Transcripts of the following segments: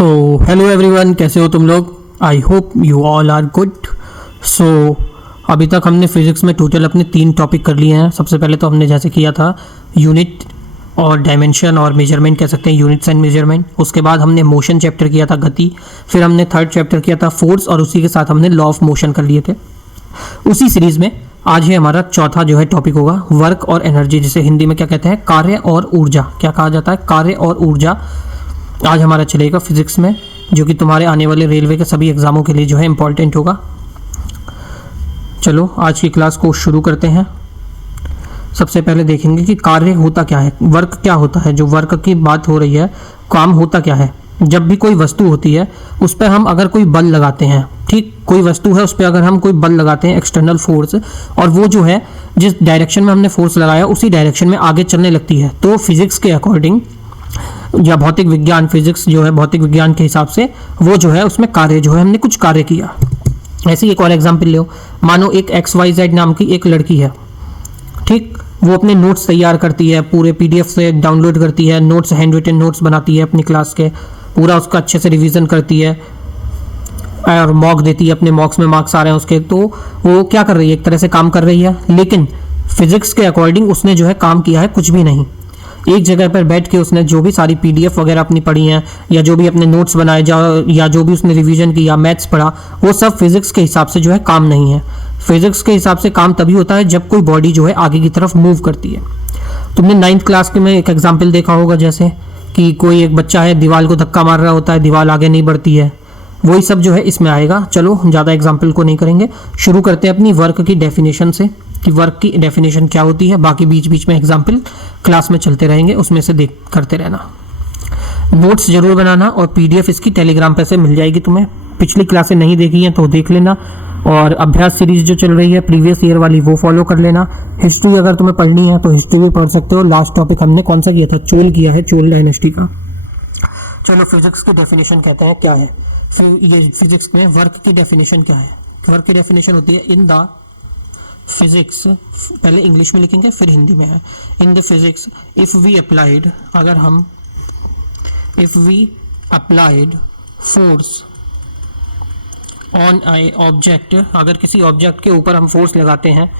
तो hello everyone, कैसे हो तुम लोग। I hope you all are good. So अभी तक हमने फिजिक्स में टोटल अपने 3 टॉपिक कर लिए हैं। सबसे पहले तो हमने जैसे किया था यूनिट और डायमेंशन और मेजरमेंट कह सकते हैं, यूनिट्स एंड मेजरमेंट। उसके बाद हमने मोशन चैप्टर किया था, गति। फिर हमने थर्ड चैप्टर किया था फोर्स, और उसी के साथ हमने लॉ ऑफ मोशन कर लिए थे। उसी सीरीज में आज है हमारा चौथा जो है टॉपिक होगा वर्क और एनर्जी, जिसे हिंदी में क्या कहते हैं, कार्य और ऊर्जा। क्या कहा जाता है, कार्य और ऊर्जा। आज हमारा चलेगा फिजिक्स में, जो कि तुम्हारे आने वाले रेलवे के सभी एग्जामों के लिए जो है इम्पॉर्टेंट होगा। चलो आज की क्लास को शुरू करते हैं। सबसे पहले देखेंगे कि कार्य होता क्या है, वर्क क्या होता है। जो वर्क की बात हो रही है, काम होता क्या है। जब भी कोई वस्तु होती है उस पर हम अगर कोई बल लगाते हैं, ठीक, कोई वस्तु है उस पर अगर हम कोई बल लगाते हैं, एक्सटर्नल फोर्स, और वो जो है जिस डायरेक्शन में हमने फोर्स लगाया उसी डायरेक्शन में आगे चलने लगती है, तो फिजिक्स के अकॉर्डिंग या भौतिक विज्ञान, फिजिक्स जो है भौतिक विज्ञान के हिसाब से वो जो है उसमें कार्य जो है हमने कुछ कार्य किया। ऐसे ही एक और एग्जांपल लो, मानो एक XYZ नाम की एक लड़की है, ठीक, वो अपने नोट्स तैयार करती है, पूरे PDF से डाउनलोड करती है, नोट्स हैंड रिटन नोट्स बनाती है अपनी क्लास के, पूरा उसका अच्छे से रिवीजन करती है और मॉक देती है, अपने मॉक्स में मार्क्स आ रहे हैं उसके। तो वो क्या कर रही है, एक तरह से काम कर रही है, लेकिन फिजिक्स के अकॉर्डिंग उसने जो है काम किया है कुछ भी नहीं। एक जगह पर बैठ के उसने जो भी सारी PDF वगैरह अपनी पढ़ी हैं, या जो भी अपने नोट्स बनाए या जो भी उसने रिवीजन किया, मैथ्स पढ़ा, वो सब फिजिक्स के हिसाब से जो है काम नहीं है। फिजिक्स के हिसाब से काम तभी होता है जब कोई बॉडी जो है आगे की तरफ मूव करती है। तुमने 9th क्लास के में एक एग्जाम्पल देखा होगा, जैसे कि कोई एक बच्चा है, दीवार को धक्का मार रहा होता है, दीवार आगे नहीं बढ़ती है। वही सब जो है इसमें आएगा। चलो ज़्यादा एग्जाम्पल को नहीं करेंगे, शुरू करते हैं अपनी वर्क की डेफिनेशन से, कि वर्क की डेफिनेशन क्या होती है। बाकी बीच बीच में एग्जाम्पल क्लास में चलते रहेंगे, उसमें से देख करते रहना। नोट्स जरूर बनाना, और PDF इसकी टेलीग्राम पे से मिल जाएगी तुम्हें। पिछली क्लासें नहीं देखी हैं तो देख लेना, और अभ्यास सीरीज जो चल रही है प्रीवियस ईयर वाली वो फॉलो कर लेना। हिस्ट्री अगर तुम्हें पढ़नी है तो हिस्ट्री भी पढ़ सकते हो। लास्ट टॉपिक हमने कौन सा किया था, चोल किया है, चोल डायनेस्टी का। चलो फिजिक्स की डेफिनेशन कहते हैं क्या है। फिर ये फिजिक्स में वर्क की डेफिनेशन क्या है। वर्क की डेफिनेशन होती है इन द फिजिक्स, पहले इंग्लिश में लिखेंगे फिर हिंदी में है। In the physics if we applied, अगर हम if we applied force on a object, अगर किसी ऑब्जेक्ट के ऊपर हम फोर्स लगाते हैं,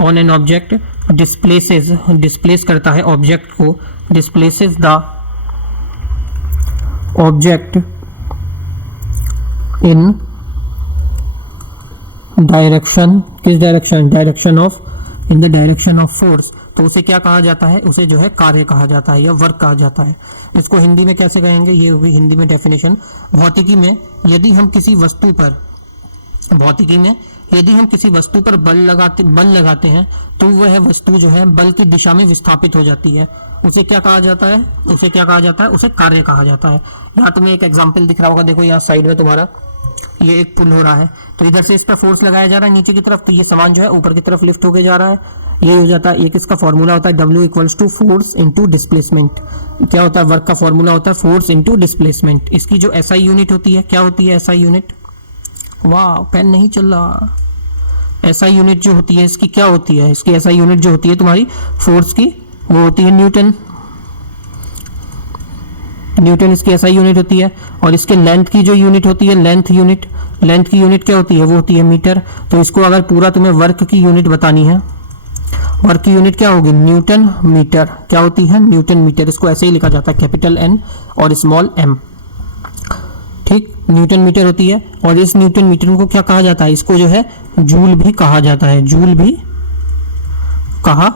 on an object displaces, displace करता है ऑब्जेक्ट को, displaces the object in direction, किस direction, direction of, in the direction of force, तो उसे क्या कहा जाता है, उसे जो है कार्य कहा जाता है या वर्क कहा जाता है। इसको हिंदी में कैसे कहेंगे, ये होगी हिंदी में डेफिनेशन। भौतिकी में यदि हम किसी वस्तु पर, भौतिकी में यदि हम किसी वस्तु पर बल लगाते हैं तो वह वस्तु जो है बल की दिशा में विस्थापित हो जाती है। उसे क्या कहा जाता है, उसे क्या कहा जाता है, उसे कार्य कहा जाता है। यहाँ तुम्हें एक एग्जाम्पल दिख रहा होगा, देखो यहाँ साइड में तुम्हारा ये एक पुल हो रहा है, तो इधर से इस पर फोर्स लगाया जा रहा है नीचे की तरफ, तो ये सामान जो है ऊपर की तरफ लिफ्ट होके जा रहा है। ये हो जाता है, एक इसका फॉर्मूला होता है W = फोर्स इंटू डिस्प्लेसमेंट। क्या होता है, वर्क का फॉर्मूला होता है फोर्स इंटू डिस्प्लेसमेंट। इसकी जो SI यूनिट होती है, क्या होती है SI यूनिट, वाह पेन नहीं चल रहा। SI यूनिट जो होती है इसकी क्या होती है, इसकी SI यूनिट जो होती है तुम्हारी फोर्स की, वो होती है न्यूटन। न्यूटन इसकी SI यूनिट होती है। और इसके लेंथ की जो यूनिट होती है, लेंथ यूनिट, लेंथ की यूनिट क्या होती है, वो होती है मीटर। तो इसको अगर पूरा तुम्हें वर्क की यूनिट बतानी है, वर्क की यूनिट क्या होगी, न्यूटन मीटर। क्या होती है, न्यूटन मीटर। इसको ऐसे ही लिखा जाता है, कैपिटल N और स्मॉल m, ठीक, न्यूटन मीटर होती है। और इस न्यूटन मीटर को क्या कहा जाता है, इसको जो है जूल भी कहा जाता है, जूल भी कहा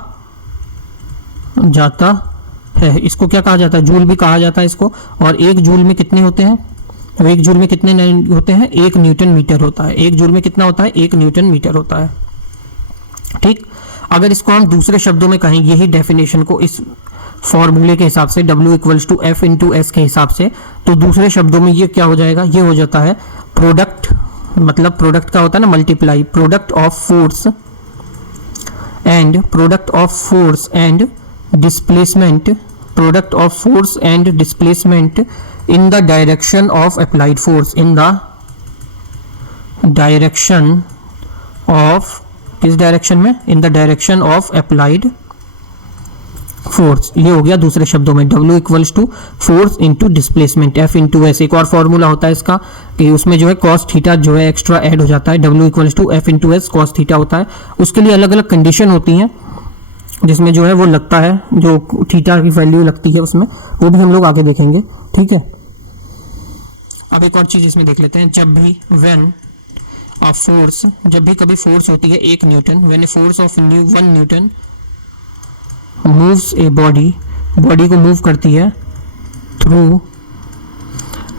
जाता है। इसको क्या कहा जाता है, जूल भी कहा जाता है इसको। और एक जूल में कितने होते हैं, और एक जूल में कितने होते हैं, 1 न्यूटन मीटर होता है। एक जूल में कितना होता है, 1 न्यूटन मीटर होता है, ठीक। अगर इसको हम दूसरे शब्दों में कहें, यही डेफिनेशन को इस फॉर्मूले के हिसाब से W = F × S के हिसाब से, तो दूसरे शब्दों में ये क्या हो जाएगा, ये हो जाता है प्रोडक्ट, मतलब प्रोडक्ट का होता है ना multiply, product of force and displacement, product of force and displacement in the direction of applied force, in the direction of, किस डायरेक्शन में, in the direction of applied force. ये हो गया दूसरे शब्दों में W equals to force into displacement, F into S. एक और फॉर्मूला होता है इसका कि उसमें जो है कॉस थीटा जो है एक्स्ट्रा ऐड हो जाता है, W equals to F into S cos theta होता है। उसके लिए अलग अलग कंडीशन होती हैं जिसमें जो है वो लगता है, जो थीटा की वैल्यू लगती है उसमें, वो भी हम लोग आगे देखेंगे। ठीक है, अब एक और चीज इसमें देख लेते हैं। जब भी व्हेन अ फोर्स, जब भी कभी फोर्स होती है 1 Newton, when a force of 1 Newton moves a body, body को मूव करती है थ्रू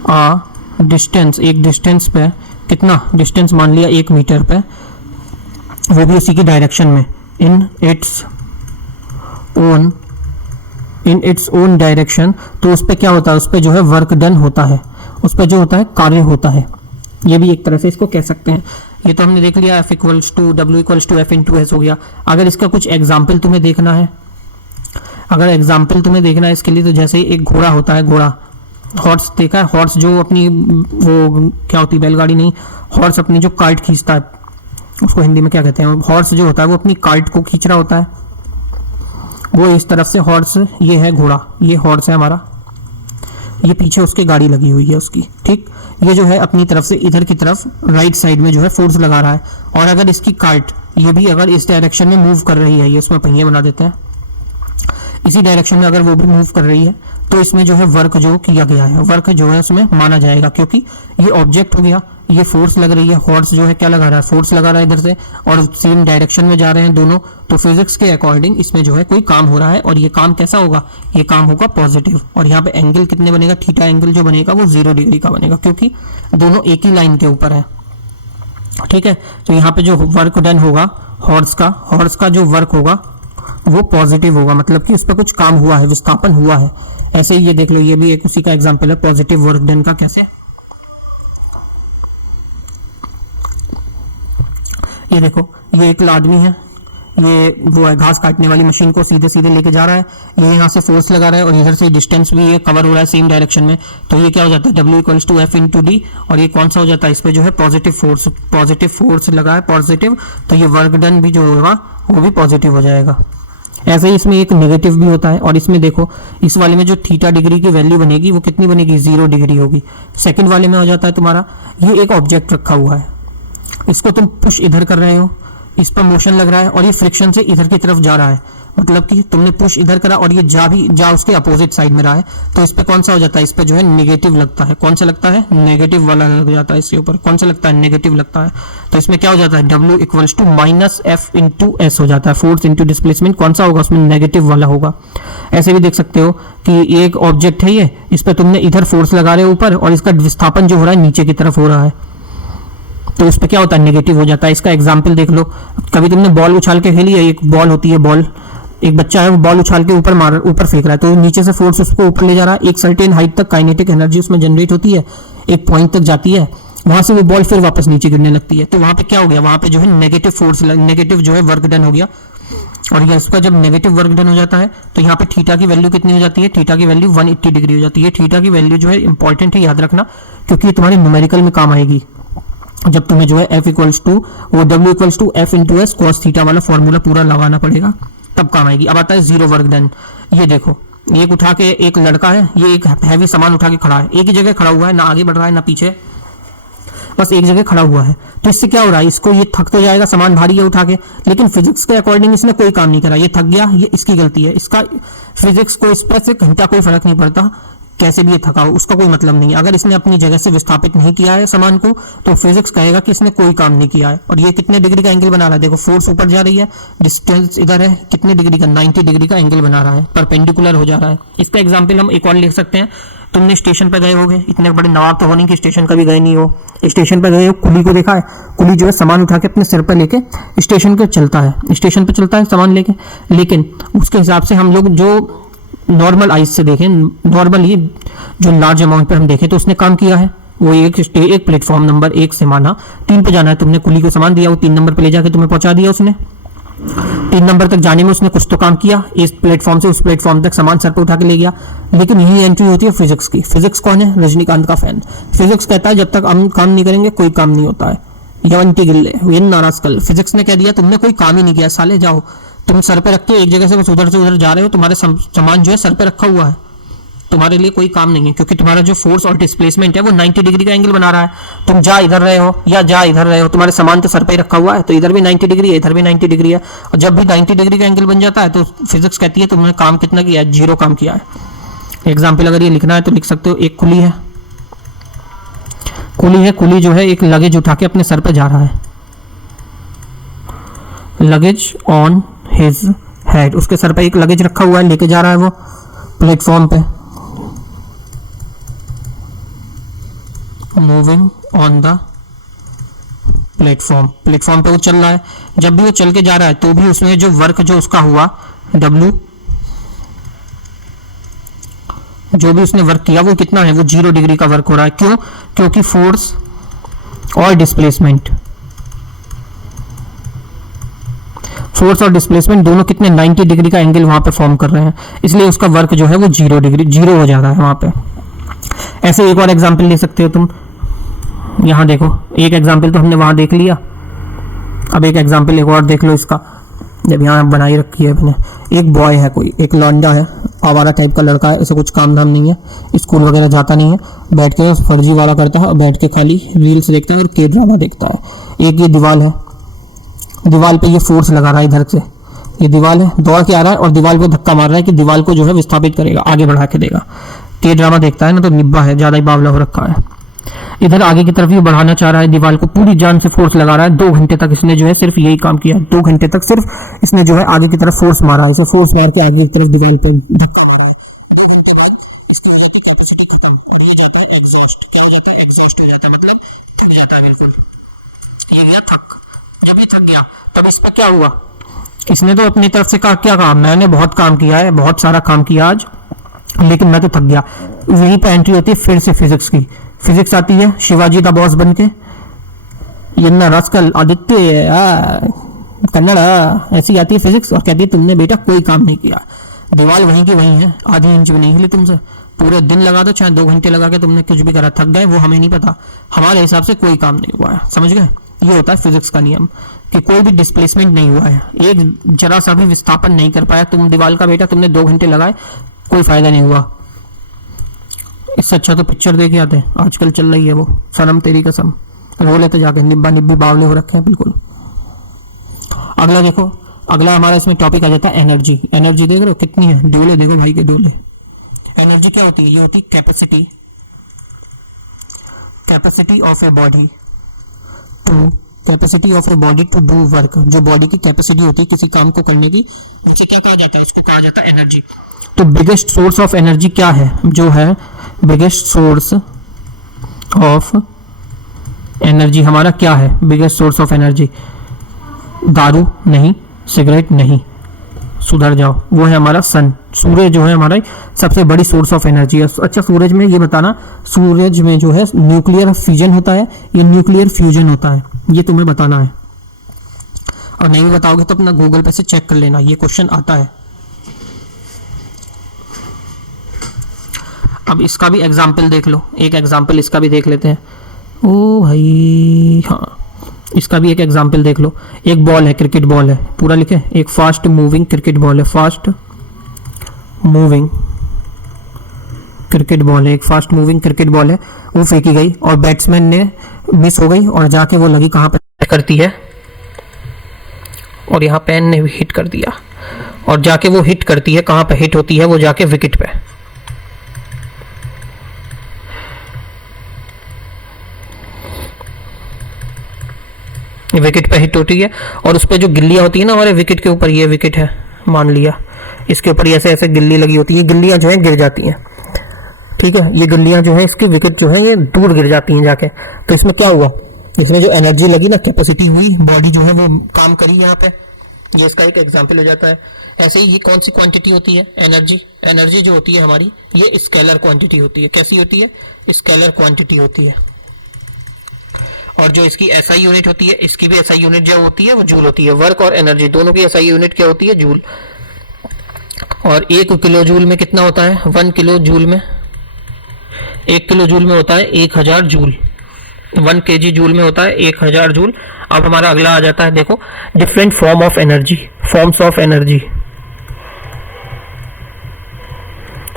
अ डिस्टेंस, एक डिस्टेंस पे, कितना डिस्टेंस मान लिया 1 मीटर पे, वो भी उसी की डायरेक्शन में, इन इट्स ओन डायरेक्शन, तो उस पर क्या होता है, उस पर जो है वर्क डन होता है, उस पर जो होता है कार्य होता है। ये भी एक तरह से इसको कह सकते हैं। ये तो हमने देख लिया F equals to W equals to F into S हो गया। अगर इसका कुछ एग्जाम्पल तुम्हें देखना है, अगर एग्जाम्पल तुम्हें देखना है इसके लिए, तो जैसे एक घोड़ा होता है, घोड़ा, हॉर्स देखा है, हॉर्स जो अपनी वो क्या होती है, बैलगाड़ी नहीं, हॉर्स अपनी जो कार्ट खींचता है, उसको हिंदी में क्या कहते हैं, हॉर्स जो होता है वो अपनी कार्ट को खींच रहा होता है, वो इस तरफ से हॉर्स, ये है घोड़ा, ये हॉर्स है हमारा, ये पीछे उसके गाड़ी लगी हुई है उसकी। ठीक, ये जो है अपनी तरफ से इधर की तरफ राइट साइड में जो है फोर्स लगा रहा है। और अगर इसकी कार्ट ये भी अगर इस डायरेक्शन में मूव कर रही है, ये उसमें पहिए बना देते हैं, इसी डायरेक्शन में अगर वो भी मूव कर रही है, तो इसमें जो है वर्क जो किया गया है, वर्क जो है उसमें माना जाएगा, क्योंकि ये ऑब्जेक्ट हो गया, ये फोर्स लग रही है, हॉर्स जो है क्या लगा रहा है, फोर्स लगा रहा है इधर से, और सेम डायरेक्शन में जा रहे हैं दोनों, तो फिजिक्स के अकॉर्डिंग इसमें जो है कोई काम हो रहा है, और ये काम कैसा होगा, ये काम होगा पॉजिटिव। और यहाँ पे एंगल कितने बनेगा, थीटा एंगल जो बनेगा वो 0 डिग्री का बनेगा, क्योंकि दोनों एक ही लाइन के ऊपर है। ठीक है, तो यहाँ पे जो वर्क डन होगा हॉर्स का जो वर्क होगा वो पॉजिटिव होगा, मतलब कि उस पर कुछ काम हुआ है, विस्थापन हुआ है। ऐसे ही ये देख लो, ये भी एक उसी का एग्जांपल है पॉजिटिव वर्क डन का। कैसे, ये देखो, ये एक आदमी है, ये वो है घास काटने वाली मशीन को सीधे सीधे लेके जा रहा है, ये यहाँ से फोर्स लगा रहा है, और इधर से डिस्टेंस भी ये कवर हो रहा है सेम डायरेक्शन में, तो ये क्या हो जाता है W equals to F into D, और ये कौन सा हो जाता है, इस पे जो है पॉजिटिव फोर्स लगा है, पॉजिटिव, तो ये वर्क डन भी जो होगा वो भी पॉजिटिव हो जाएगा। ऐसे ही इसमें एक नेगेटिव भी होता है, और इसमें देखो, इस वाले में जो थीटा डिग्री की वैल्यू बनेगी वो कितनी बनेगी, 0 डिग्री होगी। सेकंड वाले में हो जाता है तुम्हारा, ये एक ऑब्जेक्ट रखा हुआ है, इसको तुम पुश इधर कर रहे हो, इस पर मोशन लग रहा है, और ये फ्रिक्शन से इधर की तरफ जा रहा है, मतलब कि तुमने पुश इधर करा और ये जा उसके अपोजिट साइड में रहा है, तो इस पे कौन सा हो जाता है, इस पे जो है नेगेटिव लगता है। कौन सा लगता है, नेगेटिव वाला लग जाता है इसके ऊपर। कौन सा लगता है, नेगेटिव लगता है। तो इसमें क्या हो जाता है, W equals to minus F into S हो जाता है। फोर्स इंटू डिस्प्लेसमेंट कौन सा होगा, उसमें नेगेटिव वाला होगा। ऐसे भी देख सकते हो कि एक ऑब्जेक्ट है ये, इस पर तुमने इधर फोर्स लगा रहे हो ऊपर, और इसका विस्थापन जो हो रहा है नीचे की तरफ हो रहा है, तो उस पर क्या होता है, नेगेटिव हो जाता है। इसका एग्जाम्पल देख लो, कभी तुमने बॉल उछाल के खेली है, एक बॉल होती है, बॉल, एक बच्चा है वो बॉल उछाल के ऊपर फेंक रहा है, तो नीचे से फोर्स उसको ऊपर ले जा रहा है, एक सर्टेन हाइट तक काइनेटिक एनर्जी उसमें जनरेट होती है, एक पॉइंट तक जाती है, वहां से वो बॉल फिर वापस नीचे गिरने लगती है, तो वहां पे क्या हो गया, वहां पे जो है नेगेटिव फोर्स, नेगेटिव जो है वर्क डन हो गया। और ये इसका जब नेगेटिव वर्क डन हो जाता है, तो यहाँ पे थीटा की वैल्यू कितनी हो जाती है, थीटा की वैल्यू 180 डिग्री हो जाती है। थीटा की वैल्यू जो है इंपॉर्टेंट है, याद रखना, क्योंकि ये तुम्हारे न्यूमेरिकल में काम आएगी, जब तुम्हें जो है F इक्वल्स टू वो W equals to F into S cos theta वाला फॉर्मूला पूरा लगाना पड़ेगा, तब काम आएगी। अब आता है 0 वर्क डन। ये देखो, एक उठा के एक लड़का है, ये एक हैवी सामान उठा के खड़ा है, एक ही जगह खड़ा हुआ है, ना आगे बढ़ रहा है ना पीछे, बस एक जगह खड़ा हुआ है। तो इससे क्या हो रहा है, इसको ये थक तो जाएगा, सामान भारी है उठा के, लेकिन फिजिक्स के अकॉर्डिंग इसने कोई काम नहीं करा, ये थक गया, ये इसकी गलती है। इसका फिजिक्स को इस पर से घंटा कोई फर्क नहीं पड़ता, कैसे भी ये थका हो, उसका कोई मतलब नहीं है। अगर इसने अपनी जगह से विस्थापित नहीं किया है सामान को, तो फिजिक्स कहेगा कि इसने कोई काम नहीं किया है। और ये कितने डिग्री का एंगल बना रहा है, देखो फोर्स ऊपर जा रही है, डिस्टेंस इधर है, कितने डिग्री का, 90 डिग्री का एंगल बना रहा है, परपेंडिकुलर हो जा रहा है। इसका एग्जाम्पल हम एक और लिख सकते हैं। तुमने स्टेशन पर गए होगे, इतने बड़े नवाब तो हो नहीं कि स्टेशन कभी गए नहीं हो, स्टेशन पर गए हो, कुली को देखा है, कुली जो है सामान उठा के अपने सिर पर लेके स्टेशन पर चलता है, स्टेशन पर चलता है सामान लेके, लेकिन उसके हिसाब से हम लोग जो नॉर्मल आइज से देखें, नॉर्मल ये जो लार्ज अमाउंट पे हम देखें, तो उसने काम किया है, वो एक प्लेटफॉर्म नंबर 1 से माना 3 पे जाना है, तुमने कुली को सामान दिया, वो 3 नंबर पे ले जाके तुम्हें पहुंचा दिया उसने। 3 नंबर तक जाने में उसने कुछ तो काम किया, इस प्लेटफॉर्म से उस प्लेटफॉर्म तक सामान सर पे उठा के ले गया। लेकिन यही एंट्री होती है फिजिक्स की। फिजिक्स कौन है, रजनीकांत का फैन। फिजिक्स कहता है जब तक हम काम नहीं करेंगे कोई काम नहीं होता है। यवंती गिल्ले ये नाराज कल फिजिक्स ने कह दिया तुमने कोई काम ही नहीं किया साले, जाओ तुम सर पे रख के एक जगह से बस उधर से उधर जा रहे हो, तुम्हारे सामान जो है सर पे रखा हुआ है, तुम्हारे लिए कोई काम नहीं है, क्योंकि तुम्हारा जो फोर्स और डिस्प्लेसमेंट है वो 90 डिग्री का एंगल बना रहा है। तुम जा इधर रहे हो या जा इधर रहे हो, तुम्हारे सामान तो सर पे ही रखा हुआ है, तो इधर भी 90 डिग्री है इधर भी 90 डिग्री है, और जब भी 90 डिग्री का एंगल बन जाता है तो फिजिक्स कहती है तुमने काम कितना किया है, 0 काम किया है। एग्जाम्पल अगर ये लिखना है तो लिख सकते हो, एक कुली है, कुली जो है एक लगेज उठा के अपने सर पे जा रहा है, लगेज ऑन हिज हेड, उसके सर पे एक लगेज रखा हुआ है, लेके जा रहा है वो प्लेटफॉर्म पे, मूविंग ऑन द प्लेटफॉर्म पे वो चल रहा है। जब भी वो चल के जा रहा है तो भी उसमें जो वर्क जो उसका हुआ W, जो भी उसने वर्क किया वो कितना है, वो 0 डिग्री का वर्क हो रहा है। क्यों? क्योंकि फोर्स और डिस्प्लेसमेंट दोनों कितने 90 डिग्री का एंगल वहां पे फॉर्म कर रहे हैं, इसलिए उसका वर्क जो है वो 0 हो जा रहा है वहां पे। ऐसे एक और एग्जांपल ले सकते हो तुम, यहां देखो एक एग्जांपल तो हमने वहां देख लिया, अब एक एग्जांपल एक और देख लो इसका, जब यहाँ बनाई रखी है अपने, एक बॉय है, कोई एक लौंडा है, आवारा टाइप का लड़का है, ऐसे कुछ काम धाम नहीं है, स्कूल वगैरह जाता नहीं है, बैठ के फर्जी वाला करता है और बैठ के खाली रील्स देखता है और के ड्रामा देखता है। एक ये दीवार है, दीवार पे ये फोर्स लगा रहा है, इधर से ये दीवार है, दौड़ के आ रहा है और दीवार पे धक्का मार रहा है कि दीवार को जो है विस्थापित करेगा, आगे बढ़ा के देगा। के ड्रामा देखता है ना, तो निब्बा है, ज्यादा ही बावला हो रखा है। इधर आगे की तरफ ये बढ़ाना चाह रहा है, दीवार को पूरी जान से फोर्स लगा रहा है। 2 घंटे तक इसने जो है सिर्फ यही काम किया, 2 घंटे तक सिर्फ इसने जो है आगे की तरफ फोर्स मारा है, इसे फोर्स मार के आगे की तरफ दीवार पे धक्का मारा है। 2 घंटे बाद इसकी वजह से कैपेसिटी खत्म और ये जाता है एग्जॉस्ट। क्या हो जाता है? एग्जॉस्ट हो जाता है, मतलब थक जाता है बिल्कुल, ये गया थक। जब ये थक गया तब इस पर क्या हुआ, इसने तो अपनी तरफ से कहा क्या कहा, मैंने बहुत काम किया है, बहुत सारा काम किया आज, लेकिन मैं तो थक गया। यहीं पर एंट्री होती है फिर से फिजिक्स की। फिजिक्स आती है शिवाजी द बॉस बन के, यन्ना रास्कल आदित्य कन्नड़ा, ऐसी आती है फिजिक्स और कहती है तुमने बेटा कोई काम नहीं किया, दीवार वहीं की वहीं है, आधी इंच भी नहीं हिली तुमसे, पूरे दिन लगा दो चाहे 2 घंटे लगा के तुमने कुछ भी करा, थक गए वो हमें नहीं पता, हमारे हिसाब से कोई काम नहीं हुआ है। समझ गए? ये होता है फिजिक्स का नियम कि कोई भी डिस्प्लेसमेंट नहीं हुआ है, एक जरा सा भी विस्थापन नहीं कर पाया तुम दीवार का, बेटा तुमने 2 घंटे लगाए, कोई फायदा नहीं हुआ। इससे अच्छा तो पिक्चर देखे आते हैं, आजकल चल रही है वो सनम तेरी कसम, रो लेते जाके, निब्बा निब्बी बावले हो रखे हैं बिल्कुल। अगला देखो, अगला हमारा इसमें टॉपिक आ जाता है एनर्जी। एनर्जी देख रहे हो कितनी है, डोले देखो भाई के डोले। एनर्जी क्या होती है? ये होती है capacity of a body to do work. जो बॉडी की कैपेसिटी होती है किसी काम को करने की, उनसे क्या कहा जाता है? उसको कहा जाता है एनर्जी। तो बिगेस्ट सोर्स ऑफ एनर्जी क्या है? जो है बिगेस्ट सोर्स ऑफ एनर्जी हमारा क्या है? बिगेस्ट सोर्स ऑफ एनर्जी दारू नहीं, सिगरेट नहीं, सुधर जाओ, वो है हमारा सन। सूरज जो है हमारा सबसे बड़ी सोर्स ऑफ एनर्जी है। अच्छा, सूरज में ये बताना, सूरज में जो है न्यूक्लियर फिजन होता है, ये न्यूक्लियर फ्यूजन होता है, ये तुम्हें बताना है। और नहीं बताओगे तो अपना गूगल पे से चेक कर लेना, ये क्वेश्चन आता है। अब इसका भी एग्जाम्पल देख लो, एक एग्जाम्पल इसका भी देख लेते हैं। ओ भाई हाँ, इसका भी एक एग्जाम्पल देख लो। एक बॉल है, क्रिकेट बॉल है, पूरा लिखे, एक फास्ट मूविंग क्रिकेट बॉल है, फास्ट मूविंग क्रिकेट बॉल है, एक फास्ट मूविंग क्रिकेट बॉल है, वो फेंकी गई और बैट्समैन ने मिस हो गई और जाके वो लगी कहाँ पे करती है, और यहाँ पेन ने भी हिट कर दिया और जाके वो हिट करती है, कहाँ पे हिट होती है? वो जाके विकेट पे। विकेट पे हिट होती है और उस पर जो गिल्लियां होती है ना हमारे विकेट के ऊपर, ये विकेट है मान लिया, इसके ऊपर ऐसे ऐसे गिल्ली लगी होती है, गिल्लियां जो है गिर जाती हैं, ठीक है, ये गिल्लियां जो है इसके विकेट जो है ये दूर गिर जाती हैं जाके। तो इसमें क्या हुआ? इसमें जो एनर्जी लगी ना, कैपेसिटी हुई, बॉडी जो है वो काम करी यहाँ पे, ये इसका एक एग्जाम्पल हो जाता है। ऐसे ही ये कौन सी क्वांटिटी होती है? एनर्जी। एनर्जी जो होती है हमारी ये स्केलर क्वांटिटी होती है। कैसी होती है? स्केलर क्वांटिटी होती है। और जो इसकी एसआई यूनिट होती है, इसकी भी एसआई यूनिट जो होती है वो जूल होती है। वर्क और एनर्जी दोनों की एसआई यूनिट क्या होती है? जूल। और 1 किलो जूल में कितना होता है? 1 किलो जूल में, 1 किलो जूल में होता है 1000 जूल। 1 kg जूल में होता है 1000 जूल। अब हमारा अगला आ जाता है, देखो different form of energy, forms of energy,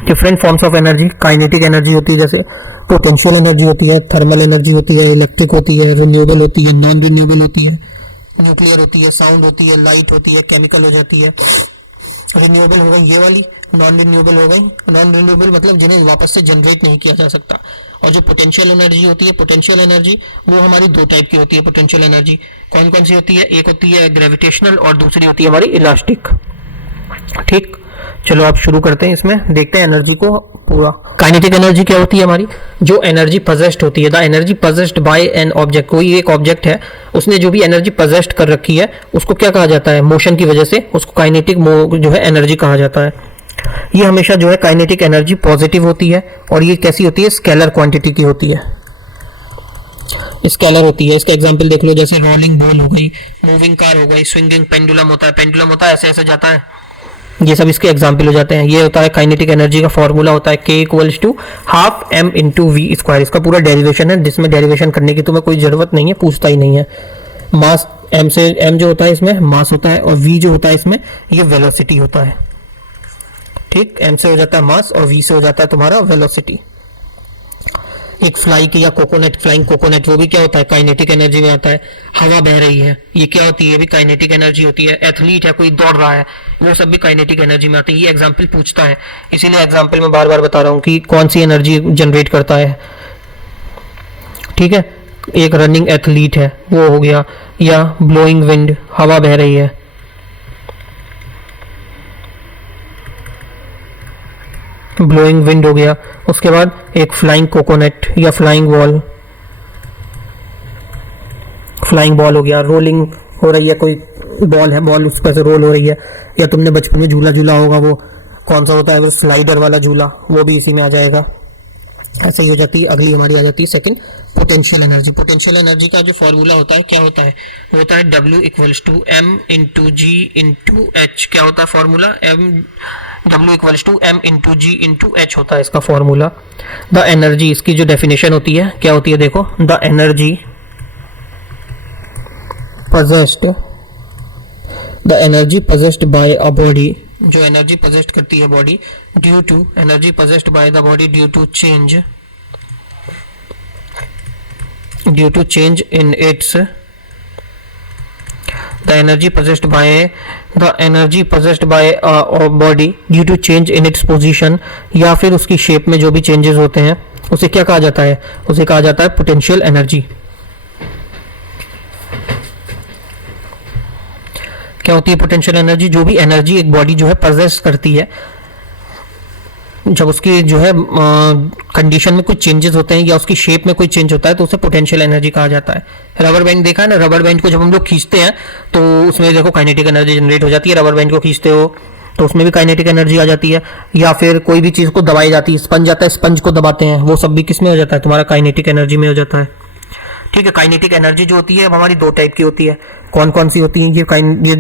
different forms of energy. Kinetic energy होती है, जैसे पोटेंशियल एनर्जी होती है, थर्मल एनर्जी होती है, इलेक्ट्रिक होती है, रिन्यूएबल होती है, नॉन रिन्यूएबल होती है, न्यूक्लियर होती है, साउंड होती है, लाइट होती है, केमिकल हो जाती है। रिन्यूएबल हो गई ये वाली, नॉन रिन्यूएबल हो गई। नॉन रिन्यूएबल मतलब जिन्हें वापस से जनरेट नहीं किया जा सकता। और जो पोटेंशियल एनर्जी होती है, पोटेंशियल एनर्जी वो हमारी दो टाइप की होती है। पोटेंशियल एनर्जी कौन कौन सी होती है? एक होती है ग्रेविटेशनल और दूसरी होती है हमारी इलास्टिक। ठीक, चलो आप शुरू करते हैं, इसमें देखते हैं एनर्जी को पूरा। काइनेटिक एनर्जी क्या होती है? हमारी जो एनर्जी पजेस्ड होती है, the energy possessed bye an object. कोई एक ऑब्जेक्ट है, उसने जो भी एनर्जी पजेस्ड कर रखी है उसको क्या कहा जाता है? मोशन की वजह से उसको काइनेटिक जो है एनर्जी कहा जाता है। ये हमेशा जो है काइनेटिक एनर्जी पॉजिटिव होती है और ये कैसी होती है? स्केलर क्वांटिटी की होती है, स्केलर होती है। इसका एग्जांपल देख लो, जैसे रोलिंग बॉल हो गई, मूविंग कार हो गई, स्विंगिंग पेंडुलम होता है, पेंडुलम होता है ऐसे ऐसे जाता है, ये सब इसके एग्जाम्पल हो जाते हैं। ये होता है काइनेटिक एनर्जी का फॉर्मूला होता है K = ½ m × v²। इसका पूरा डेरिवेशन है, जिसमें डेरिवेशन करने की तुम्हें कोई जरूरत नहीं है, पूछता ही नहीं है। मास m से, m जो होता है इसमें मास होता है और v जो होता है इसमें ये वेलोसिटी होता है। ठीक, m से हो जाता है मास और v से हो जाता है तुम्हारा वेलोसिटी। एक फ्लाई की या कोकोनट, फ्लाइंग कोकोनट, वो भी क्या होता है? काइनेटिक एनर्जी में आता है। हवा बह रही है, ये क्या होती है? भी काइनेटिक एनर्जी होती है। एथलीट है, कोई दौड़ रहा है, वो सब भी काइनेटिक एनर्जी में आती है। ये एग्जांपल पूछता है, इसीलिए एग्जांपल में बार बार बता रहा हूँ कि कौन सी एनर्जी जनरेट करता है। ठीक है, एक रनिंग एथलीट है वो हो गया, या ब्लोइंग विंड, हवा बह रही है, ब्लोइंग विंड हो गया। उसके बाद एक फ्लाइंग कोकोनट या फ्लाइंग बॉल, फ्लाइंग बॉल हो गया। रोलिंग हो रही है, कोई बॉल है, बॉल उस पर से रोल हो रही है। या तुमने बचपन में झूला झूला होगा, वो कौन सा होता है? वो स्लाइडर वाला झूला, वो भी इसी में आ जाएगा। ऐसे ही हो जाती है। अगली हमारी आ जाती है second, potential energy. Potential energy का जो फॉर्मूला होता है क्या होता है? वो होता है W = m × g × h। क्या होता है formula? W = m × g × h होता है इसका फॉर्मूला। द एनर्जी, इसकी जो डेफिनेशन होती है क्या होती है? देखो, the energy possessed by a body, जो एनर्जी possessed करती है body, due to energy possessed by the body due to change in its, the energy possessed by a body due to change in its position, या फिर उसकी shape में जो भी changes होते हैं उसे क्या कहा जाता है? उसे कहा जाता है पोटेंशियल एनर्जी। क्या होती है पोटेंशियल एनर्जी? जो भी एनर्जी एक बॉडी जो है पजेस करती है, जब उसकी जो है कंडीशन में कुछ चेंजेस होते हैं या उसकी शेप में कोई चेंज होता है तो उसे पोटेंशियल एनर्जी कहा जाता है। रबर बैंड देखा है ना, रबर बैंड को जब हम लोग खींचते हैं तो उसमें देखो काइनेटिक एनर्जी जनरेट हो जाती है। रबर बैंड को खींचते हो तो उसमें भी काइनेटिक एनर्जी आ जाती है। या फिर कोई भी चीज़ को दबाई जाती है, स्पंज आता है, स्पंज को दबाते हैं, वो सब भी किस में हो जाता है? तुम्हारा काइनेटिक एनर्जी में हो जाता है। ठीक है, काइनेटिक एनर्जी जो होती है अब हमारी दो टाइप की होती है। कौन कौन सी होती है? ये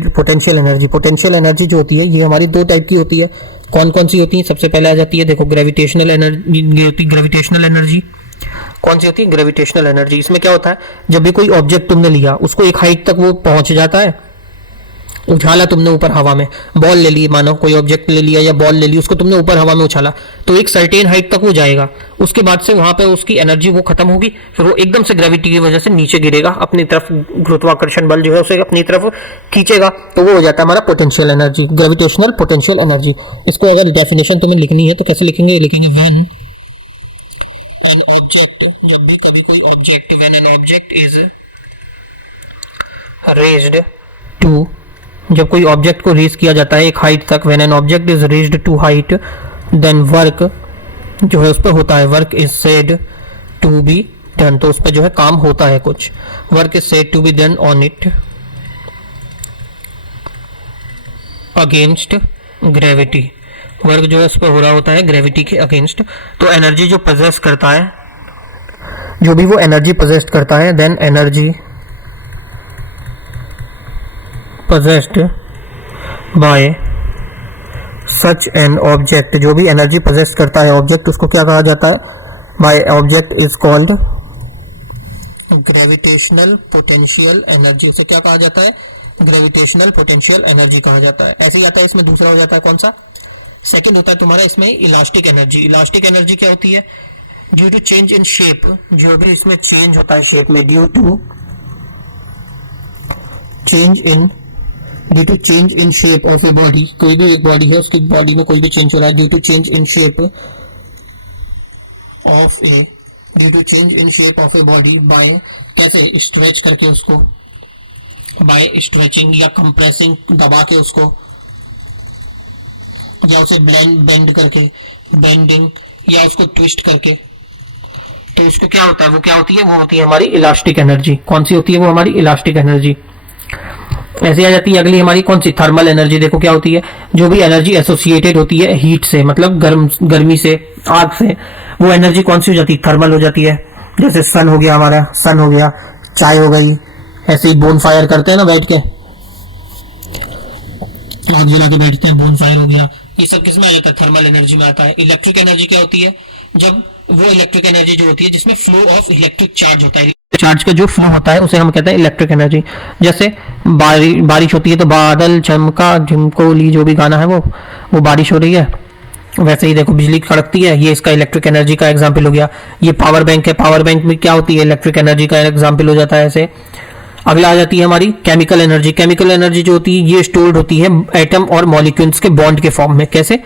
पोटेंशियल एनर्जी, पोटेंशियल एनर्जी जो होती है ये हमारी दो टाइप की होती है। कौन कौन सी होती है? सबसे पहले आ जाती है, देखो ग्रेविटेशनल एनर्जी। ये होती है ग्रेविटेशनल एनर्जी। कौन सी होती है? Gravitational energy. इसमें क्या होता है? जब भी कोई ऑब्जेक्ट तुमने लिया, उसको एक हाइट तक वो पहुंच जाता है, उछाला तुमने ऊपर हवा में, बॉल ले ली, मानो कोई ऑब्जेक्ट ले लिया या बॉल ले ली, उसको तुमने ऊपर हवा में उछाला तो एक सर्टेन हाइट तक वो जाएगा। उसके बाद से वहां पे उसकी एनर्जी वो खत्म होगी, फिर वो एकदम से ग्रेविटी की वजह से नीचे गिरेगा, अपनी तरफ गुरुत्वाकर्षण बल जो है उसे अपनी तरफ खींचेगा, तो वो हो जाता है हमारा potential energy, gravitational potential energy. इसको अगर डेफिनेशन तुम्हें लिखनी है तो कैसे लिखेंगे? लिखेंगे व्हेन एन ऑब्जेक्ट, जब भी कभी कोई object, when an object is raised to, जब कोई ऑब्जेक्ट को रेज किया जाता है एक हाइट तक, when an object is raised to height, then work जो है उस पर होता है, work is said to be done, तो उस पर जो है काम होता है कुछ, work is said to be done on it against gravity, work जो है उस पर हो रहा होता है ग्रेविटी के अगेंस्ट। तो एनर्जी जो पजेस करता है, जो भी वो एनर्जी पजेस्ट करता है, then energy possessed by such an object, जो भी एनर्जी possess करता है ऑब्जेक्ट, उसको क्या कहा जाता है? by object is called gravitational potential energy, उसे क्या कहा जाता है? ग्रेविटेशनल पोटेंशियल एनर्जी कहा जाता है। ऐसे ही आता है इसमें दूसरा हो जाता है कौन सा? सेकंड होता है तुम्हारा इसमें इलास्टिक एनर्जी। इलास्टिक एनर्जी क्या होती है? Due to change in shape, जो भी इसमें चेंज होता है शेप में, due to change in shape of a body, कोई भी एक बॉडी है उसकी बॉडी में कोई भी चेंज हो रहा है, due to change in shape of a body by, कैसे? स्ट्रेच करके उसको, बाय स्ट्रेचिंग या कंप्रेसिंग, दबा के उसको, या उसे बेंड करके, बेंडिंग, या उसको ट्विस्ट करके, तो इसको क्या होता है? वो क्या होती है? वो होती है हमारी इलास्टिक एनर्जी। कौन सी होती है वो? हमारी इलास्टिक एनर्जी। ऐसे आ जाती है अगली हमारी कौन सी? Thermal energy. देखो क्या होती है? जो भी एनर्जी एसोसिएटेड होती है हीट से, मतलब गर्मी से, आग से, वो एनर्जी कौन सी हो जाती है? थर्मल हो जाती है। जैसे सन हो गया हमारा, सन हो गया, चाय हो गई, ऐसे ही बोन फायर करते हैं ना बैठ के, आग जला के बैठते हैं, बोन फायर हो गया, ये सब किस में आ जाता है? थर्मल एनर्जी में आता है। इलेक्ट्रिक एनर्जी क्या होती है? जब वो इलेक्ट्रिक एनर्जी जो होती है जिसमें फ्लो ऑफ इलेक्ट्रिक चार्ज होता है, चार्ज का जो फ्लो होता है उसे हम कहते हैं इलेक्ट्रिक एनर्जी। जैसे बारिश होती है तो बादल चमका झुमकोली, जो भी गाना है वो बारिश हो रही है, वैसे ही देखो बिजली कड़कती है, ये इसका इलेक्ट्रिक एनर्जी का एग्जाम्पल हो गया। ये पावर बैंक है, पावर बैंक में क्या होती है? इलेक्ट्रिक एनर्जी का एग्जाम्पल हो जाता है ऐसे। अगला आ जाती है हमारी केमिकल एनर्जी। केमिकल एनर्जी जो होती है ये स्टोर्ड होती है एटम और मॉलिक्यूल्स के बॉन्ड के फॉर्म में। कैसे?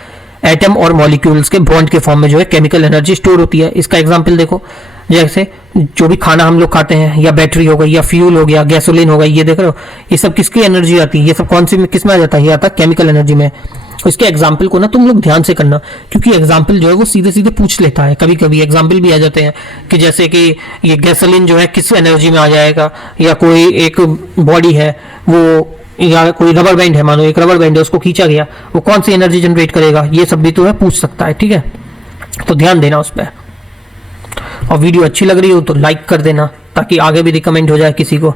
एटम और मॉलिक्यूल्स के बॉन्ड के फॉर्म में जो है केमिकल एनर्जी स्टोर होती है। इसका एग्जांपल देखो, जैसे जो भी खाना हम लोग खाते हैं, या बैटरी हो गई, या फ्यूल हो गया, गैसोलीन हो गई, ये देख रहे हो, ये सब किसकी एनर्जी आती है? ये सब कौन सी में किस में आ जाता है? ये आता है केमिकल एनर्जी में। इसके एग्जाम्पल को ना तुम लोग ध्यान से करना, क्योंकि एग्जाम्पल जो है वो सीधे सीधे पूछ लेता है। कभी कभी एग्जाम्पल भी आ जाते हैं कि जैसे कि ये गैसोलीन जो है किस एनर्जी में आ जाएगा, या कोई एक बॉडी है वो, या कोई रबर बैंड है, मानो एक रबर बैंड है उसको खींचा गया, वो कौन सी एनर्जी जनरेट करेगा? ये सब भी तो है पूछ सकता है। ठीक है, तो ध्यान देना उस पर। और वीडियो अच्छी लग रही हो तो लाइक कर देना ताकि आगे भी रिकमेंड हो जाए किसी को।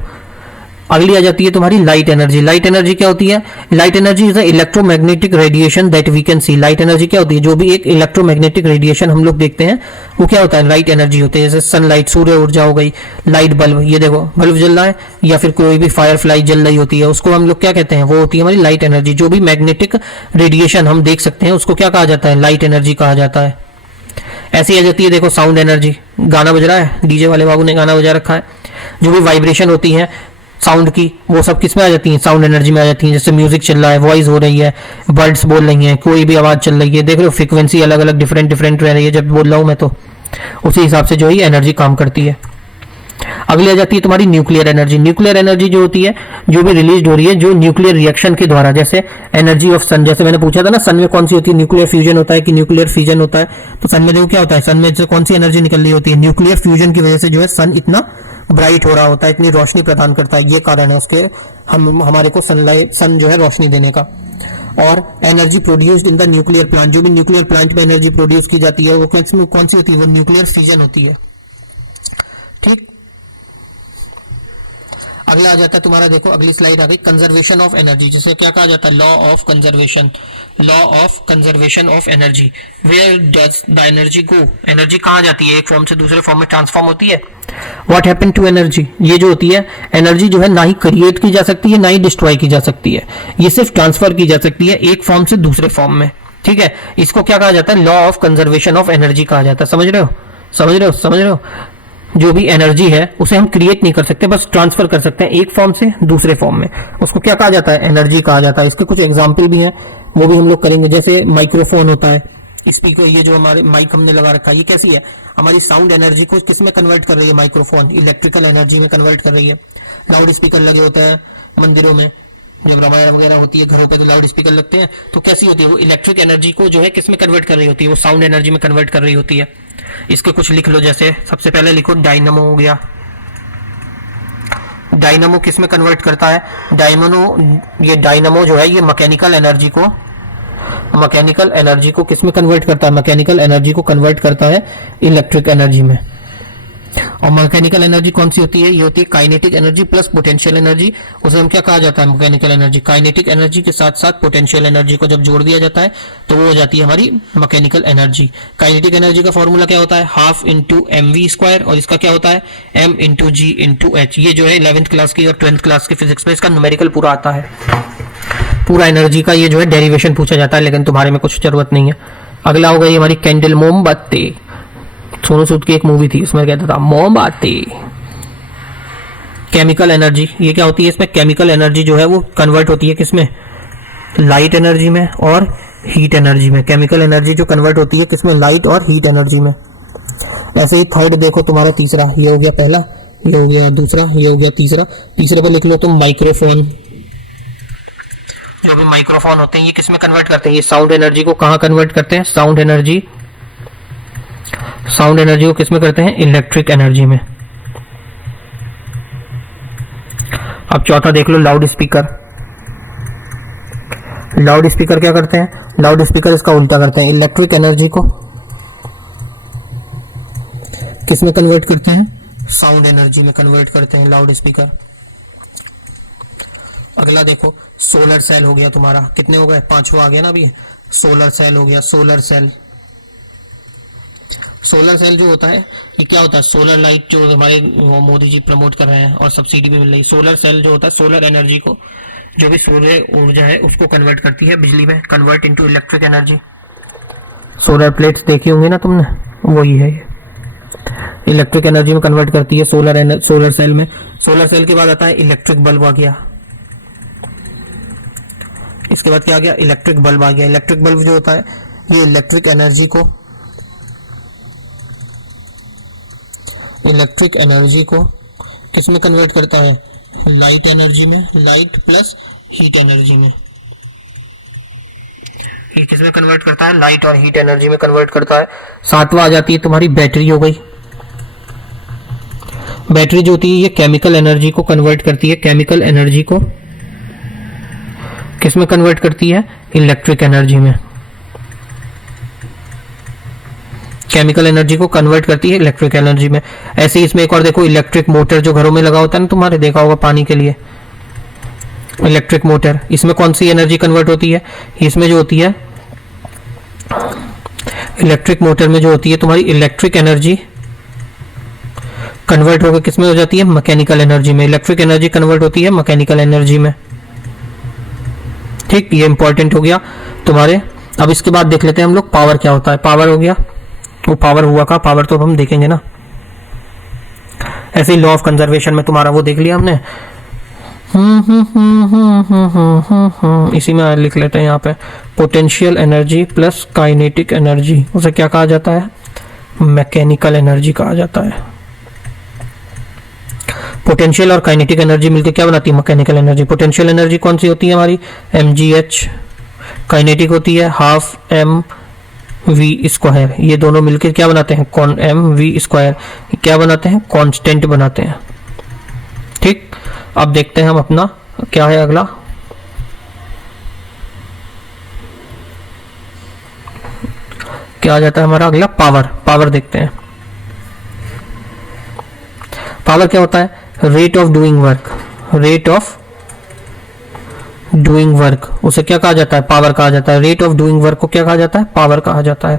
अगली आ जाती है तुम्हारी लाइट एनर्जी। लाइट एनर्जी क्या होती है? Light energy is a electromagnetic radiation that we can see. Light energy क्या होती है? जो भी एक इलेक्ट्रोमैग्नेटिक रेडिएशन हम लोग देखते हैं वो क्या होता है? लाइट एनर्जी होती है। जैसे सनलाइट, सूर्य ऊर्जा हो गई, लाइट बल्ब, ये देखो बल्ब जल रहा है, या फिर कोई भी फायर फ्लाई जल रही होती है, उसको हम लोग क्या कहते हैं? वो होती है हमारी लाइट एनर्जी। जो भी मैग्नेटिक रेडिएशन हम देख सकते हैं उसको क्या कहा जाता है? लाइट एनर्जी कहा जाता है। ऐसी आ जाती है देखो साउंड एनर्जी। गाना बज रहा है, डीजे वाले बाबू ने गाना बजा रखा है, जो भी वाइब्रेशन होती है साउंड की, वो सब किस में आ जाती है? साउंड एनर्जी में आ जाती है। जैसे म्यूजिक चल रहा है, वॉइस हो रही है, बर्ड्स बोल रही हैं, कोई भी आवाज चल रही है, देख रहे हो फ्रीक्वेंसी अलग अलग डिफरेंट रह रही है जब बोल रहा हूं मैं, तो उसी हिसाब से जो है एनर्जी काम करती है। अगली आ जाती है तुम्हारी न्यूक्लियर एनर्जी। न्यूक्लियर एनर्जी जो होती है, जो भी रिलीज हो रही है जो न्यूक्लियर रिएक्शन के द्वारा, जैसे एनर्जी ऑफ सन, जैसे मैंने पूछा था ना सन में कौन सी होती है? न्यूक्लियर फ्यूजन होता है कि न्यूक्लियर फिजन होता है? तो सन में देखो क्या होता है, सन में से कौन सी एनर्जी निकल रही होती है? न्यूक्लियर फ्यूजन की वजह से जो है सन इतना ब्राइट हो रहा होता है, इतनी रोशनी प्रदान करता है, ये कारण है उसके, हमारे को सनलाइट, सन जो है रोशनी देने का। और energy produced in the nuclear plant, जो भी न्यूक्लियर प्लांट में एनर्जी प्रोड्यूस की जाती है वो कौन सी होती है? वो न्यूक्लियर फिजन होती है। ठीक, अगला आ जाता है तुम्हारा, देखो अगली स्लाइड आ गई, कंजर्वेशन ऑफ एनर्जी, जिसे क्या कहा जाता है? Law of conservation of energy. Where does the energy go? Energy कहाँ जाती है? एक फॉर्म से दूसरे फॉर्म में ट्रांसफॉर्म होती है। What happen to energy? ये जो होती है एनर्जी जो है ना ही क्रिएट की जा सकती है ना ही डिस्ट्रॉय की जा सकती है, ये सिर्फ ट्रांसफर की जा सकती है एक फॉर्म से दूसरे फॉर्म में। ठीक है, इसको क्या कहा जाता है? Law of conservation of energy कहा जाता है। समझ रहे हो? जो भी एनर्जी है उसे हम क्रिएट नहीं कर सकते, बस ट्रांसफर कर सकते हैं एक फॉर्म से दूसरे फॉर्म में, उसको क्या कहा जाता है? एनर्जी कहा जाता है। इसके कुछ एग्जाम्पल भी हैं, वो भी हम लोग करेंगे। जैसे माइक्रोफोन होता है, स्पीकर, ये जो हमारे माइक हमने लगा रखा है, ये कैसी है? हमारी साउंड एनर्जी को किस में कन्वर्ट कर रही है? माइक्रोफोन इलेक्ट्रिकल एनर्जी में कन्वर्ट कर रही है। लाउड स्पीकर लगे होते हैं मंदिरों में, जब रामायण वगैरह होती है घरों पे तो लाउड स्पीकर लगते हैं, तो कैसी होती है? वो इलेक्ट्रिक एनर्जी को जो है किस में कन्वर्ट कर रही होती है? वो साउंड एनर्जी में कन्वर्ट कर रही होती है। इसके कुछ लिख लो, जैसे सबसे पहले लिखो डायनामो हो गया। डायनामो किस में कन्वर्ट करता है? ये डायनामो जो है ये मैकेनिकल एनर्जी को किस में कन्वर्ट करता है? मैकेनिकल एनर्जी को कन्वर्ट करता है इलेक्ट्रिक एनर्जी में। और मैकेनिकल एनर्जी कौन सी होती है? ये होती है kinetic energy plus potential energy. उसे हम क्या कहा जाता है? Mechanical energy. काइनेटिक एनर्जी के साथ साथ पोटेंशियल एनर्जी को जब जोड़ दिया जाता है तो वो हो जाती है हमारी मैकेनिकल एनर्जी। काइनेटिक एनर्जी का फॉर्मूला क्या होता है? Half into m v square, और इसका क्या होता है? M into g into h. ये जो है 11th क्लास की और 12th क्लास की फिजिक्स में इसका न्यूमेरिकल पूरा आता है। पूरा एनर्जी का ये जो है डेरिवेशन पूछा जाता है, लेकिन तुम्हारे में कुछ जरूरत नहीं है। अगला होगा ये हमारी कैंडल, मोमबत्ती। सोनू सूद की एक मूवी थी, उसमें कहता था मोमबत्ती। केमिकल एनर्जी, ये क्या होती है? इसमें केमिकल एनर्जी जो है वो कन्वर्ट होती है किसमें? लाइट एनर्जी में और हीट एनर्जी में। केमिकल एनर्जी जो कन्वर्ट होती है किसमें? लाइट और हीट एनर्जी में। ऐसे ही थर्ड देखो तुम्हारा तीसरा, ये हो गया पहला, ये हो गया दूसरा, ये हो गया तीसरा। तीसरे पर लिख लो तुम माइक्रोफोन। जो भी माइक्रोफोन होते हैं ये किसमें कन्वर्ट करते हैं? ये साउंड एनर्जी को कहाँ कन्वर्ट करते हैं? साउंड एनर्जी को किसमें करते हैं? इलेक्ट्रिक एनर्जी में। अब चौथा देख लो, लाउड स्पीकर। लाउड स्पीकर क्या करते हैं? लाउड स्पीकर इसका उल्टा करते हैं, इलेक्ट्रिक एनर्जी को किसमें कन्वर्ट करते हैं? साउंड एनर्जी में कन्वर्ट करते हैं लाउड स्पीकर। अगला देखो, सोलर सेल हो गया तुम्हारा। कितने हो गए? पांचवा आ गया ना अभी। सोलर सेल हो गया, सोलर सेल। सोलर सेल जो होता है ये क्या होता है? सोलर लाइट जो हमारे वो मोदी जी प्रमोट कर रहे हैं और सब्सिडी भी मिल रही है। सोलर सेल जो होता है सोलर एनर्जी को, जो भी सूर्य ऊर्जा है उसको कन्वर्ट करती है बिजली में, convert into electric energy. Solar plates देखी होंगी ना तुमने, वही है ये। इलेक्ट्रिक एनर्जी में कन्वर्ट करती है सोलर सेल में। सोलर सेल के बाद आता है इलेक्ट्रिक बल्ब आ गया। इसके बाद क्या आ गया? इलेक्ट्रिक बल्ब आ गया। इलेक्ट्रिक बल्ब जो होता है ये इलेक्ट्रिक एनर्जी को किसमें कन्वर्ट करता है? लाइट एनर्जी में, लाइट प्लस हीट एनर्जी में। ये किसमें कन्वर्ट करता है? लाइट और हीट एनर्जी में कन्वर्ट करता है। सातवां आ जाती है तुम्हारी बैटरी हो गई। बैटरी जो होती है ये केमिकल एनर्जी को कन्वर्ट करती है। केमिकल एनर्जी को किसमें कन्वर्ट करती है? इलेक्ट्रिक एनर्जी में। केमिकल एनर्जी को कन्वर्ट करती है इलेक्ट्रिक एनर्जी में। ऐसे ही इसमें एक और देखो, इलेक्ट्रिक मोटर जो घरों में लगा होता है ना, तुम्हारे देखा होगा पानी के लिए, इलेक्ट्रिक मोटर। इसमें कौन सी एनर्जी कन्वर्ट होती है? इसमें जो होती है इलेक्ट्रिक मोटर में जो होती है तुम्हारी इलेक्ट्रिक एनर्जी कन्वर्ट होकर किसमें हो जाती है? मैकेनिकल एनर्जी में। इलेक्ट्रिक एनर्जी कन्वर्ट होती है मैकेनिकल एनर्जी में। ठीक, ये इंपॉर्टेंट हो गया तुम्हारे। अब इसके बाद देख लेते हैं हम लोग पावर क्या होता है। पावर हो गया, वो पावर हुआ का पावर तो हम देखेंगे ना। ऐसे ही लॉ ऑफ कंजर्वेशन में तुम्हारा वो देख लिया हमने। इसी में लिख लेते हैं यहाँ पे, potential energy plus kinetic energy, उसे क्या कहा जाता है? मैकेनिकल एनर्जी कहा जाता है। पोटेंशियल और काइनेटिक एनर्जी मिलकर क्या बनाती है? Mechanical energy. पोटेंशियल एनर्जी कौन सी होती है हमारी? mgh। काइनेटिक होती है हाफ एम वी स्क्वायर। ये दोनों मिलकर क्या बनाते हैं? एम वी स्क्वायर क्या बनाते हैं? कांस्टेंट बनाते हैं। ठीक, अब देखते हैं हम अपना क्या है अगला। क्या आ जाता है हमारा अगला? पावर। पावर देखते हैं। पावर क्या होता है? Rate of doing work. Rate of doing work उसे क्या कहा जाता है? पावर कहा जाता है। रेट ऑफ डूइंग वर्क को क्या कहा जाता है? पावर कहा जाता है।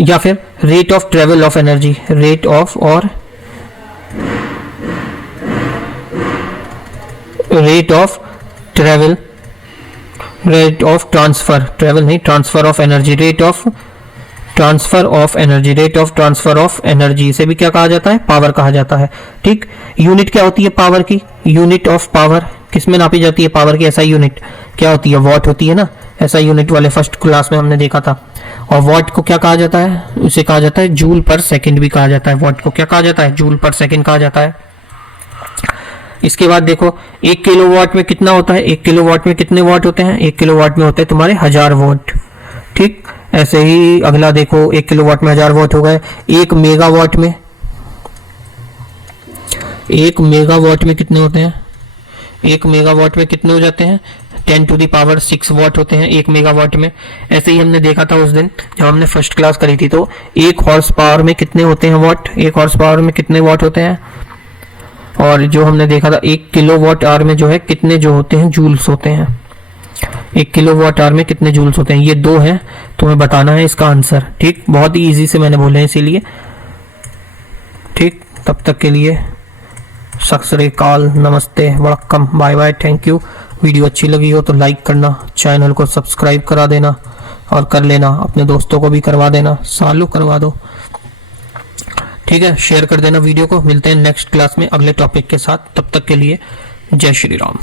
या फिर rate of travel of energy, rate of और rate of travel, rate of transfer, travel नहीं, transfer of energy, rate of transfer of energy, rate of transfer of energy, इसे भी क्या कहा जाता है? पावर कहा जाता है। ठीक, यूनिट क्या होती है पावर की? यूनिट ऑफ पावर किसमें नापी जाती है? पावर की एसआई यूनिट क्या होती है? वॉट होती है ना। एसआई यूनिट वाले फर्स्ट क्लास में हमने देखा था। और वॉट को क्या कहा जाता है? उसे कहा जाता है जूल पर सेकंड भी कहा जाता है। वॉट को क्या कहा जाता है? जूल पर सेकंड कहा जाता है। इसके बाद देखो, 1 किलोवाट में कितना होता है? 1 किलोवाट में कितने वाट होते हैं? 1 किलोवाट में होते हैं तुम्हारे 1000 वाट। ठीक, ऐसे ही अगला देखो, 1 किलोवाट में 1000 वाट हो गए। 1 मेगावाट में, 1 मेगावाट में कितने होते हैं? 1 मेगावाट में कितने हो जाते हैं? 10⁻6 वॉट होते हैं 1 मेगावाट में। ऐसे ही हमने देखा था उस दिन जब हमने फर्स्ट क्लास करी थी, तो 1 हॉर्स पावर में कितने होते हैं वॉट, 1 हॉर्स पावर में कितने वॉट होते हैं। और जो हमने देखा था 1 किलोवाट आवर में जो है कितने जो होते हैं जूल्स होते हैं, 1 किलोवाट आवर में कितने जूल्स होते हैं। ये 2 है, तुम्हें बताना है इसका आंसर। ठीक, बहुत ही ईजी से मैंने बोले हैं इसीलिए। ठीक, तब तक के लिए सत श्री अकाल, नमस्ते, वड़क्कम, bye bye, thank you. Video अच्छी लगी हो तो लाइक करना, चैनल को सब्सक्राइब करा देना और कर लेना, अपने दोस्तों को भी करवा देना, सालू करवा दो। ठीक है, शेयर कर देना वीडियो को। मिलते हैं नेक्स्ट क्लास में अगले टॉपिक के साथ, तब तक के लिए जय श्री राम।